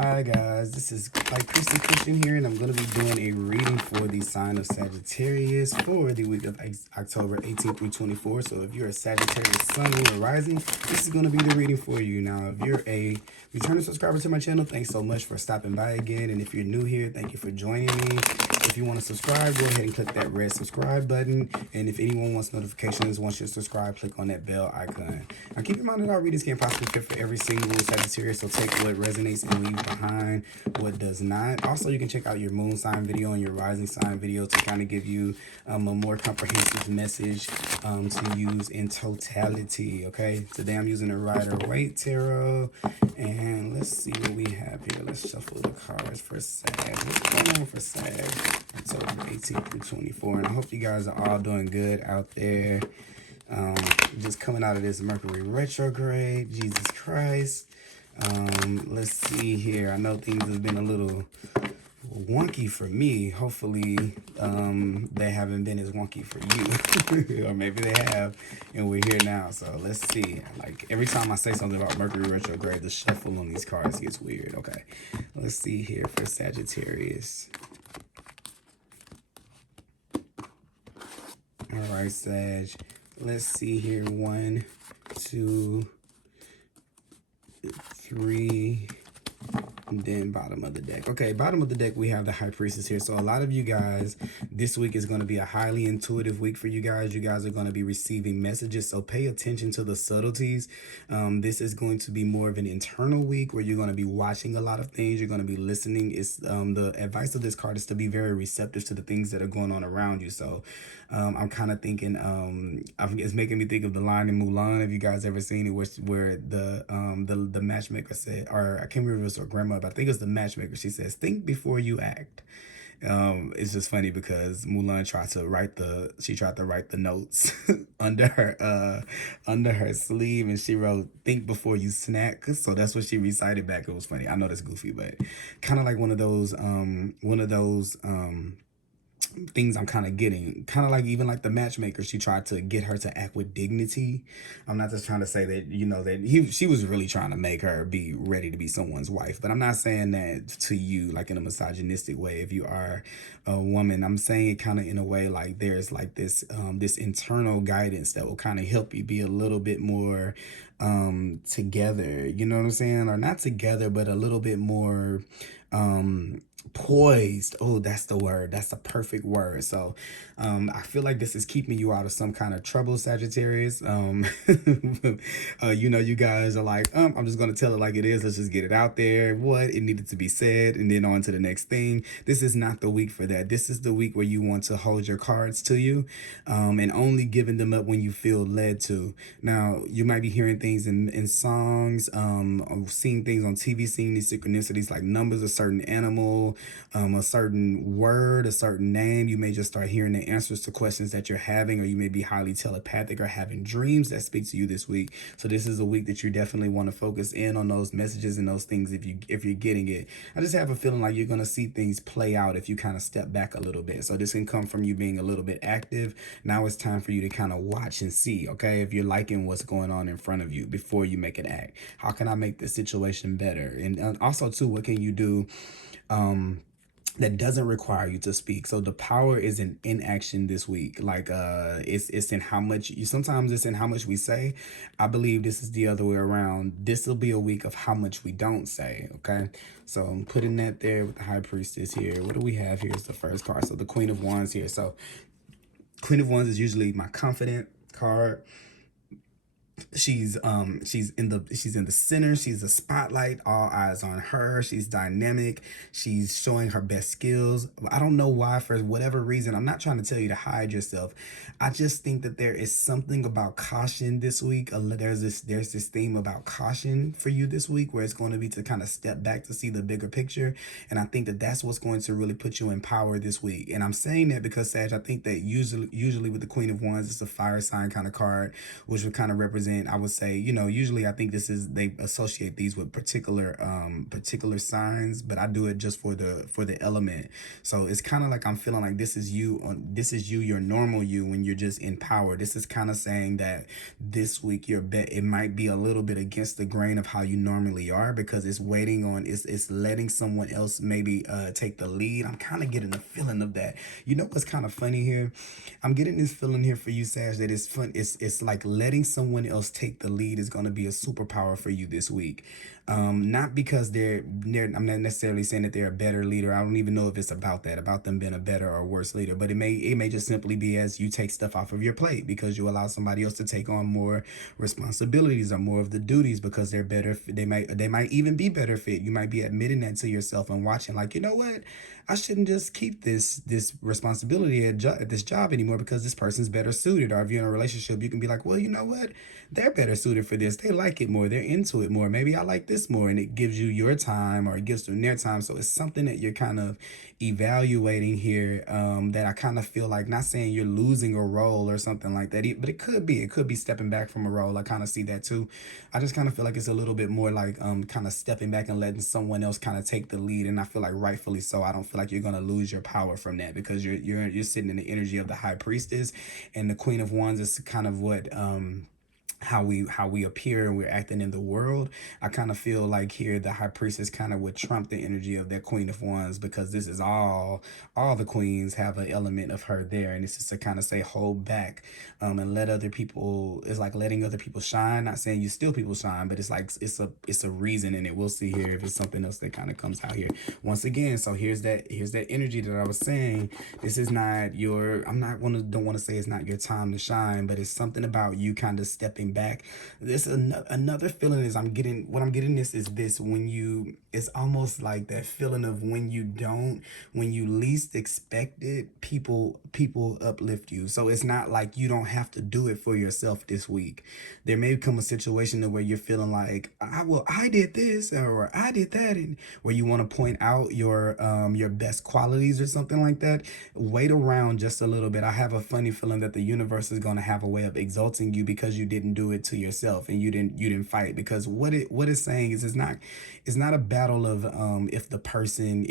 Hi guys, this is like Christian here, and I'm going to be doing a reading for the sign of Sagittarius for the week of October 18th through 24. So if you're a Sagittarius sun, moon, or rising, this is going to be the reading for you. Now, if you're a returning subscriber to my channel, thanks so much for stopping by again. And if you're new here, thank you for joining me. If you want to subscribe, go ahead and click that red subscribe button. And if anyone wants notifications, once you're subscribed, click on that bell icon. Now, keep in mind that our readings can't possibly fit for every single Sagittarius, so take what resonates and leave behind what does not. Also, you can check out your moon sign video and your rising sign video to kind of give you a more comprehensive message to use in totality. Okay, today I'm using the Rider-Waite tarot, and let's see what we have here. Let's shuffle the cards for Sag. What's going on for Sag? October 18th through 24, and I hope you guys are all doing good out there. Just coming out of this Mercury retrograde, Jesus Christ. Let's see here. I know things have been a little wonky for me. Hopefully they haven't been as wonky for you. Or maybe they have, and we're here now. So let's see. Like every time I say something about Mercury retrograde, the shuffle on these cards gets weird. Okay, let's see here for Sagittarius. All right, Sag. Let's see here. 1, 2, 3, and then bottom of the deck. Okay, bottom of the deck, we have the High Priestess here. So a lot of you guys, this week is going to be a highly intuitive week for you guys. You guys are going to be receiving messages, so pay attention to the subtleties. This is going to be more of an internal week where you're going to be watching a lot of things. You're going to be listening. It's the advice of this card is to be very receptive to the things that are going on around you. So I'm kind of thinking, it's making me think of the line in Mulan. Have you guys ever seen it, where the matchmaker said, or I can't remember if it was her grandma, but I think it was the matchmaker. She says, "Think before you act." It's just funny because Mulan tried to write the notes under her sleeve, and she wrote "Think before you snack." So that's what she recited back. It was funny. I know that's goofy, but kind of like one of those things I'm kind of getting, kind of like even like the matchmaker. She tried to get her to act with dignity. I'm not just trying to say that, you know, that she was really trying to make her be ready to be someone's wife, but I'm not saying that to you like in a misogynistic way. If you are a woman, I'm saying it kind of in a way like there's like this this internal guidance that will kind of help you be a little bit more together, you know what I'm saying? Or not together, but a little bit more poised. Oh, that's the word. That's the perfect word. So I feel like this is keeping you out of some kind of trouble, Sagittarius. You know, you guys are like, I'm just gonna tell it like it is. Let's just get it out there. What it needed to be said, and then on to the next thing. This is not the week for that. This is the week where you want to hold your cards to you, and only giving them up when you feel led to. Now, you might be hearing things in songs, seeing things on TV, seeing these synchronicities like numbers, a certain animal, a certain word, a certain name. You may just start hearing the answers to questions that you're having, or you may be highly telepathic or having dreams that speak to you this week. So this is a week that you definitely want to focus in on those messages and those things if you're getting it. I just have a feeling like you're going to see things play out if you kind of step back a little bit. So this can come from you being a little bit active. Now it's time for you to kind of watch and see, okay, if you're liking what's going on in front of you before you make an act. How can I make this situation better? And also too, what can you do that doesn't require you to speak? So the power is in inaction this week. Like it's in how much you, sometimes it's in how much we say. I believe this is the other way around. This will be a week of how much we don't say. Okay, so I'm putting that there with the High Priestess here. What do we have here is the first card. So the Queen of Wands here. So Queen of Wands is usually my confident card. She's in the center. She's the spotlight. All eyes on her. She's dynamic. She's showing her best skills. I don't know why, for whatever reason. I'm not trying to tell you to hide yourself. I just think that there is something about caution this week. There's this theme about caution for you this week, where it's going to be to kind of step back to see the bigger picture. And I think that that's what's going to really put you in power this week. And I'm saying that because, Sag, I think that usually with the Queen of Wands, it's a fire sign kind of card, which would kind of represent represent, I would say, you know, usually I think they associate these with particular signs, but I do it just for the element. So it's kind of like I'm feeling like this is you, your normal you, when you're just in power. This is kind of saying that this week it might be a little bit against the grain of how you normally are, because it's waiting on, it's letting someone else maybe take the lead. I'm kind of getting a feeling of that. You know what's kind of funny here? I'm getting this feeling here for you, Sag, that it's fun. It's like letting someone else take the lead is going to be a superpower for you this week. Not because I'm not necessarily saying that they're a better leader. I don't even know if it's about that, about them being a better or worse leader, but it may just simply be as you take stuff off of your plate, because you allow somebody else to take on more responsibilities or more of the duties, because they're better. They might even be better fit. You might be admitting that to yourself and watching, like, you know what? I shouldn't just keep this responsibility at this job anymore, because this person's better suited. Or if you're in a relationship, you can be like, well, you know what? They're better suited for this. They like it more. They're into it more. Maybe I like this more. And it gives you your time, or it gives them their time. So it's something that you're kind of evaluating here, that I kind of feel like, not saying you're losing a role or something like that, but it could be stepping back from a role. I kind of see that too. I just kind of feel like it's a little bit more like kind of stepping back and letting someone else kind of take the lead. And I feel like rightfully so. I don't feel like you're going to lose your power from that, because you're sitting in the energy of the High Priestess, and the Queen of Wands is kind of what how we appear and we're acting in the world. I kind of feel like here the High Priestess kind of would trump the energy of that Queen of Wands, because this is all the queens have an element of her there, and it's just to kind of say hold back, and let other people. It's like letting other people shine. Not saying you steal people's shine, but it's like it's a reason in it. We'll see here if it's something else that kind of comes out here once again. So here's that energy that I was saying. This is not your. Don't want to say it's not your time to shine, but it's something about you kind of stepping back. This another feeling is I'm getting this when you, it's almost like that feeling of when you least expect it, people uplift you. So it's not like you don't have to do it for yourself this week. There may come a situation where you're feeling like, I did this or I did that, and where you want to point out your best qualities or something like that. Wait around just a little bit. I have a funny feeling that the universe is going to have a way of exalting you, because you didn't do it to yourself, and you didn't fight. Because what it's saying is, it's not a battle of if the person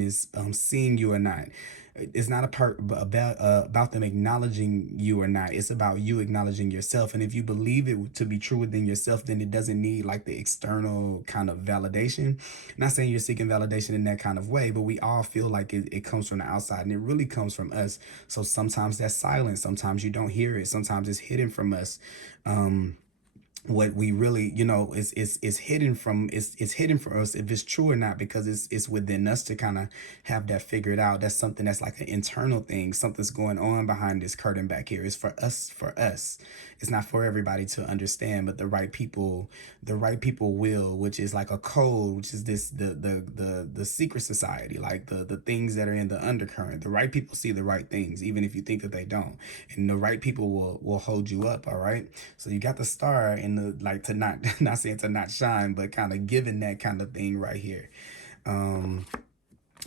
is seeing you or not. It's not about them acknowledging you or not. It's about you acknowledging yourself. And if you believe it to be true within yourself, then it doesn't need like the external kind of validation. Not saying you're seeking validation in that kind of way, but we all feel like it comes from the outside, and it really comes from us. So sometimes that's silent. Sometimes you don't hear it. Sometimes it's hidden from us. What we really, is hidden from, it's hidden for us if it's true or not, because it's within us to kind of have that figured out. That's something that's like an internal thing. Something's going on behind this curtain back here. It's for us. It's not for everybody to understand, but the right people will, which is like a code, which is the secret society, like the things that are in the undercurrent. The right people see the right things, even if you think that they don't, and the right people will hold you up. All right. So you got the star in the, like, to not saying to not shine, but kind of giving that kind of thing right here.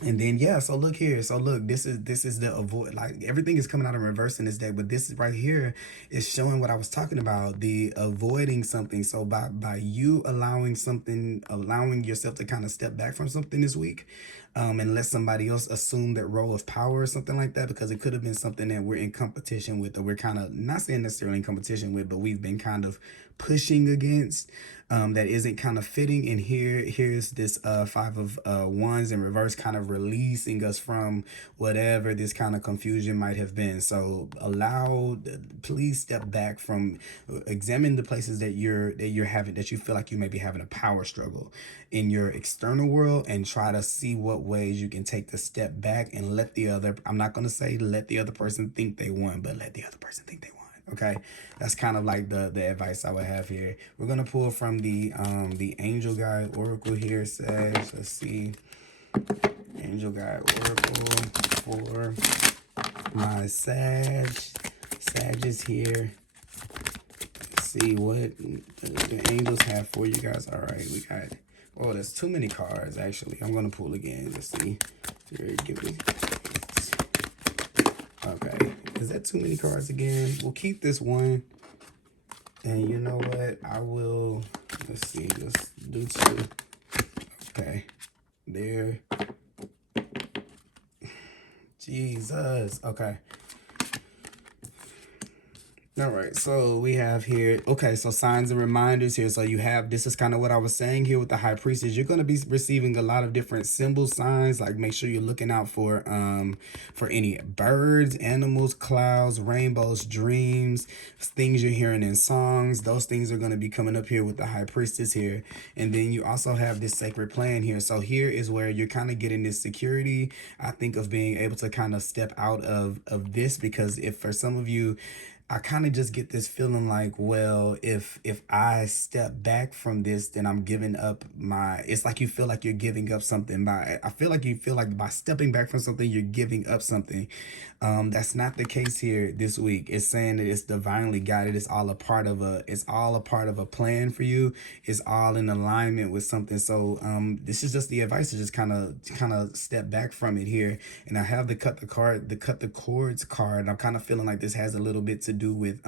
And then, yeah, so look here. So look, this is the avoid, like everything is coming out in reverse in this deck, but this right here is showing what I was talking about, the avoiding something. So by you allowing yourself to kind of step back from something this week, and let somebody else assume that role of power or something like that, because it could have been something that we're in competition with, or we're kind of not saying necessarily in competition with, but we've been kind of pushing against, that isn't kind of fitting. And here's this Five of Wands in reverse, kind of releasing us from whatever this kind of confusion might have been. So please step back from, examine the places that you feel like you may be having a power struggle in your external world, and try to see what ways you can take the step back and I'm not going to say let the other person think they won, but let the other person think they won. Okay, that's kind of like the advice I would have here. We're gonna pull from the Angel Guide Oracle here, Sag. Let's see, Angel Guide Oracle for my Sag is here. Let's see what the angels have for you guys. All right, we got. Oh, there's too many cards actually. I'm gonna pull again. Let's see. Give me. Okay, is that too many cards again? We'll keep this one. And you know what? I will, let's see, let's do 2. Okay. There. Jesus. Okay. All right, so we have here, okay, so signs and reminders here. So you have, this is kind of what I was saying here with the high priestess. You're going to be receiving a lot of different symbol signs. Like make sure you're looking out for any birds, animals, clouds, rainbows, dreams, things you're hearing in songs. Those things are going to be coming up here with the high priestess here. And then you also have this sacred plan here. So here is where you're kind of getting this security, I think, of being able to kind of step out of this, because if for some of you, I kind of just get this feeling like, well, if I step back from this, then I'm giving up my, it's like you feel like you're giving up something by, I feel like you feel like by stepping back from something, you're giving up something. That's not the case here this week. It's saying that it's divinely guided. It's all a part of a plan for you. It's all in alignment with something. So this is just the advice to just kind of step back from it here. And I have the cut the cords card. I'm kind of feeling like this has a little bit to do with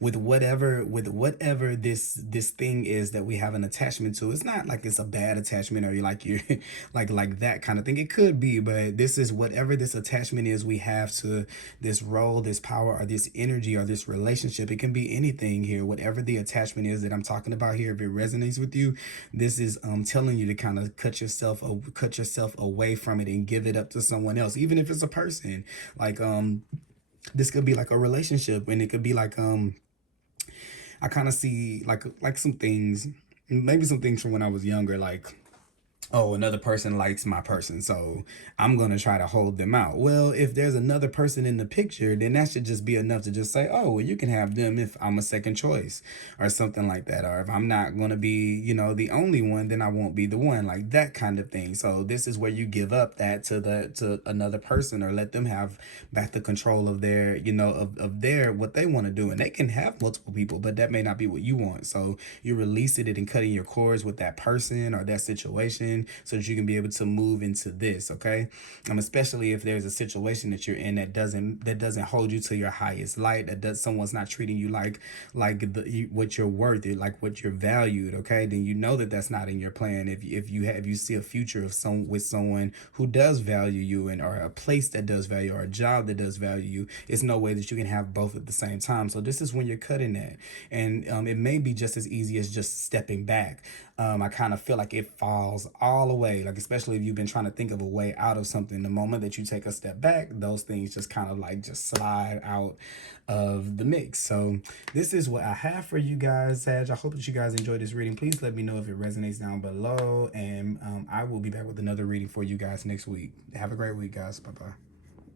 whatever this thing is that we have an attachment to. It's not like it's a bad attachment or you're like that kind of thing. It could be, but this is whatever this attachment is we have to this role, this power, or this energy, or this relationship. It can be anything here. Whatever the attachment is that I'm talking about here, if it resonates with you, this is telling you to kind of cut yourself away from it and give it up to someone else, even if it's a person. Like this could be like a relationship, and it could be like I kind of see like some things, maybe some things from when I was younger, like, oh, another person likes my person, so I'm going to try to hold them out. Well, if there's another person in the picture, then that should just be enough to just say, oh, well, you can have them if I'm a second choice or something like that. Or if I'm not going to be, the only one, then I won't be the one, like that kind of thing. So this is where you give up that to another person, or let them have back the control of their, of their, what they want to do. And they can have multiple people, but that may not be what you want. So you're releasing it and cutting your cords with that person or that situation, so that you can be able to move into this. Okay. Especially if there's a situation that you're in that doesn't hold you to your highest light, someone's not treating you like what you're worth, like what you're valued. Okay. Then you know that that's not in your plan. If you see a future of with someone who does value you, and or a place that does value, or a job that does value you, it's no way that you can have both at the same time. So this is when you're cutting that. And it may be just as easy as just stepping back. I kind of feel like it falls all away, like especially if you've been trying to think of a way out of something. The moment that you take a step back, those things just kind of like just slide out of the mix. So this is what I have for you guys, Sag. I hope that you guys enjoyed this reading. Please let me know if it resonates down below, and I will be back with another reading for you guys next week. Have a great week, guys. Bye-bye.